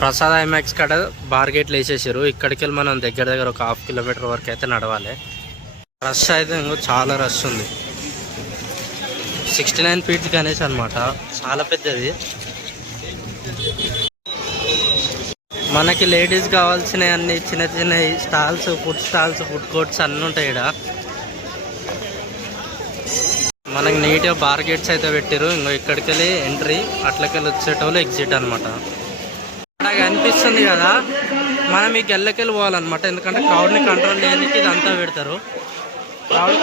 Prasad IMAX కాడ బార్గేట్లు వేసేసారు. ఇక్కడికి వెళ్ళి మనం దగ్గర దగ్గర ఒక 1/2 కిలోమీటర్ వరకు అయితే నడవాలి. రష్ అయితే ఇంకో చాలా రష్ ఉంది. 69 ఫీట్ గణేష్ అనమాట, చాలా పెద్దది. మనకి లేడీస్ కావాల్సిన అన్ని చిన్న చిన్న స్టాల్స్, ఫుడ్ కోర్ట్స్ అన్నీ ఉంటాయి ఇక్కడ. మనకి నీట్గా బార్గేట్స్ అయితే పెట్టారు. ఇంకో ఇక్కడికి వెళ్ళి ఎంట్రీ, అట్లకెళ్ళి వచ్చేటోళ్ళు ఎగ్జిట్ అనమాట. అక్కడ అనిపిస్తుంది కదా, మనం ఈ గెల్లకెళ్ళి పోవాలన్నమాట. ఎందుకంటే క్రౌడ్ని కంట్రోల్ చేయడానికి ఇదంతా పెడతారు. క్రౌడ్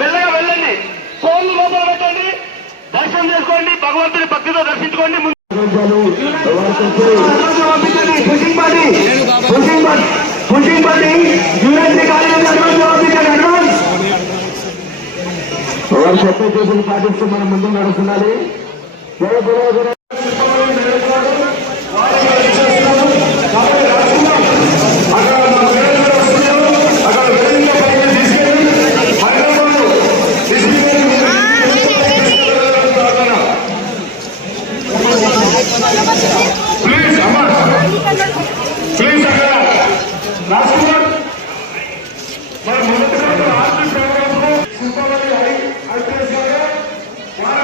మెల్లగా వెళ్ళండి, ఫోన్లు లోపల పెట్టండి, దర్శనం చేసుకోండి, భగవంతుని భక్తితో దర్శించుకోండి. పాటిస్తూ మనం ముందుకు నడుస్తున్నది.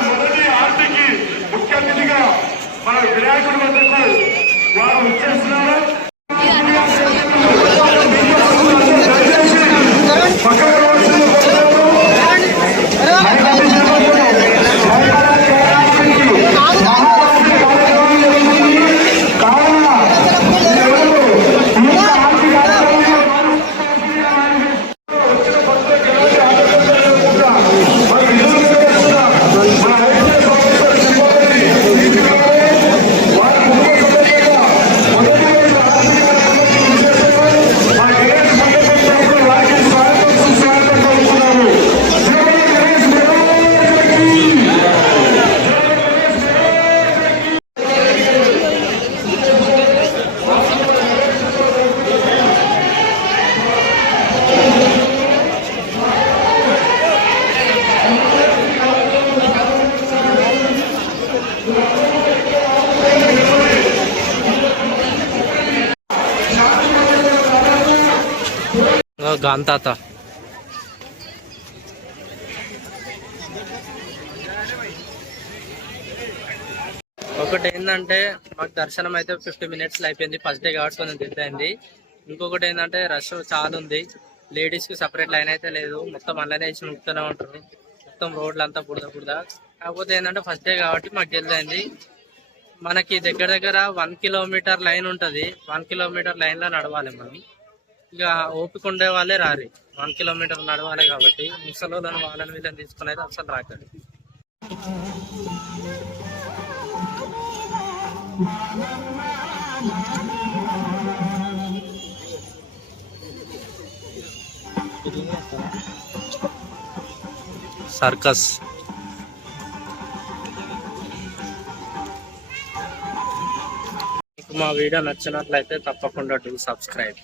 మొదటి ఆర్తికి ముఖ్య అతిథిగా మన వినాయకుడి వద్దకు వారు వచ్చేస్తున్నారు. గాంతాత ఒకటి ఏంటంటే మాకు దర్శనం అయితే 50 మినిట్స్లో అయిపోయింది. ఫస్ట్ డే కాబట్టి కొంచెం దిద్దయింది. ఇంకొకటి ఏంటంటే రష్ చాలా ఉంది. లేడీస్కి సపరేట్ లైన్ అయితే లేదు, మొత్తం అల్లనే వేసి నొక్కుతూనే ఉంటారు. మొత్తం రోడ్లు అంతా బుడద. కాకపోతే ఏంటంటే ఫస్ట్ డే కాబట్టి మాకు జల్దైంది. మనకి దగ్గర దగ్గర 1 కిలోమీటర్ లైన్ ఉంటుంది. 1 కిలోమీటర్ లైన్లో నడవాలి మనం. ఇక ఓపిక ఉండే వాళ్ళే రారి, 1 కిలోమీటర్ నడవాలి కాబట్టి. ముసలోళ్ళని వాళ్ళని వీళ్ళని తీసుకుని అయితే అసలు రాకండి. సర్కస్. మీకు మా వీడియో నచ్చినట్లయితే తప్పకుండా డూ సబ్స్క్రైబ్.